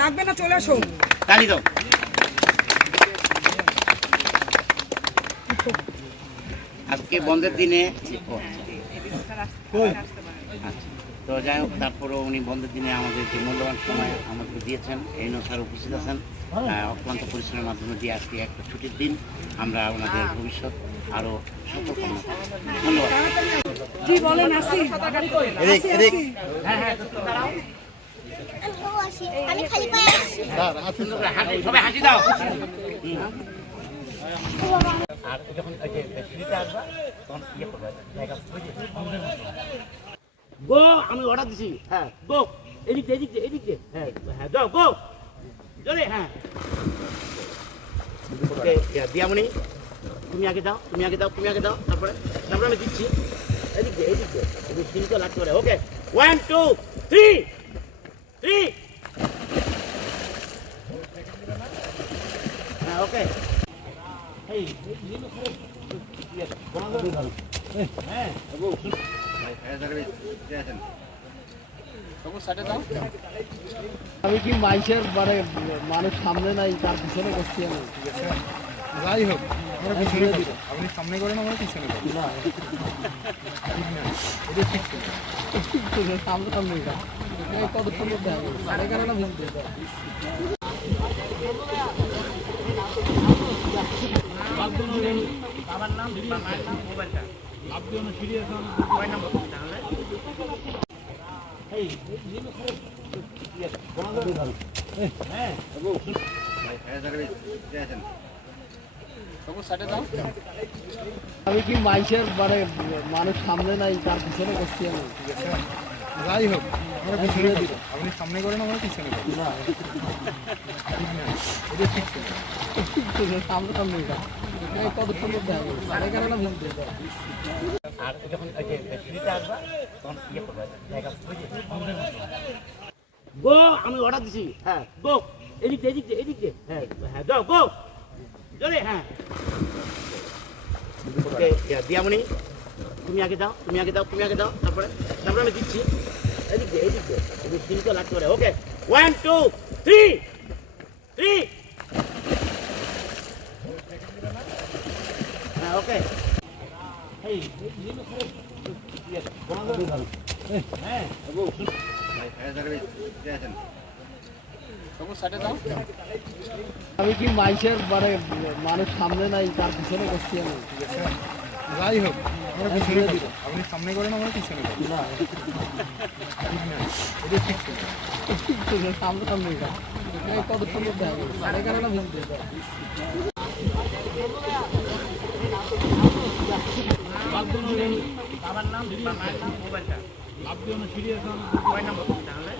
লাগবে না চলে আসো। তালি দাও। আজকে বন্ধের দিনে আচ্ছা। তো যাই হোক তারপরেও উনি বন্ধের দিনে আমাদের যে মূল্যবান সময় আমাদের দিয়েছেন এই স্যার উপস্থিত আছেন। অক্লান্ত পরিশ্রমের মাধ্যমে দিয়ে আজকে একটা ছুটির দিন আমরা ওনাদের ভবিষ্যৎ আরও করি। ধন্যবাদ কি বলেন আসি এদিক এদিক আমি খালি পায়ে সবাই হাসি দাও। আর যখন আসবা তখন ইয়ে করবে জায়গা বুঝে গো আমি অর্ডার দিছি। হ্যাঁ। গো এদিক এদিক দিয়ে, এদিক দিয়ে। হ্যাঁ। হ্যাঁ যাও গো। জোরে হ্যাঁ। ওকে দিয়ামণি তুমি আগে দাও তুমি আগে দাও তুমি আগে দাও তারপরে তারপরে আমি দিচ্ছি। এদিক দিয়ে এদিক দিয়ে। এদিক সিঁড়িতে লাগতে পারে। Okay one two three three okay এই হ্যাঁ আমি কি মাইসের মানে মানুষ সামনে নাই তার পিছনে করছি আমি? যাই হোক আমরা পিছনে দিব আপনি সামনে করেন আমরা পিছনে করি না। ঠিক সামনে সামনে এই কতক্ষণ মধ্যে হবে সাড়ে এগারোটা বাবার নাম বা মায়ের নাম মোবাইলটা কয় নম্বর তাহলে। এই হ্যাঁ। আমি কি মাইসের মানে মানুষ সামনে নাই তার পিছনে করছি আমি? যাই হোক আমরা পিছনে দিব আপনি সামনে করেন আমরা পিছনে করি। না। সামনে সামনে আর যখন আসবা তখন ইয়ে করবে গো আমি অর্ডার দিছি। হ্যাঁ। গো এদিক এদিক এদিক। হ্যাঁ। হ্যাঁ যাও গো। জোরে হ্যাঁ। ওকে দিয়ামণি তুমি আগে দাও তুমি আগে দাও তুমি আগে দাও তারপরে তারপরে আমি দিচ্ছি। এদিক দিয়ে এদিক দিয়ে এদিক তিনটে লাগতে পারে। Okay one two three three হ্যাঁ ওকে আমি কি মাইসের মানে মানুষ সামনে নাই তার পিছনে করছি আমি? যাই হোক আপনি সামনে করেন আমরা পিছনে না। সামনে সামনে কতক্ষণ মধ্যে হবে সাড়ে ভিজতে বাবার নাম মায়ের নাম মোবাইলটা। কয় নম্বর? তাহলে?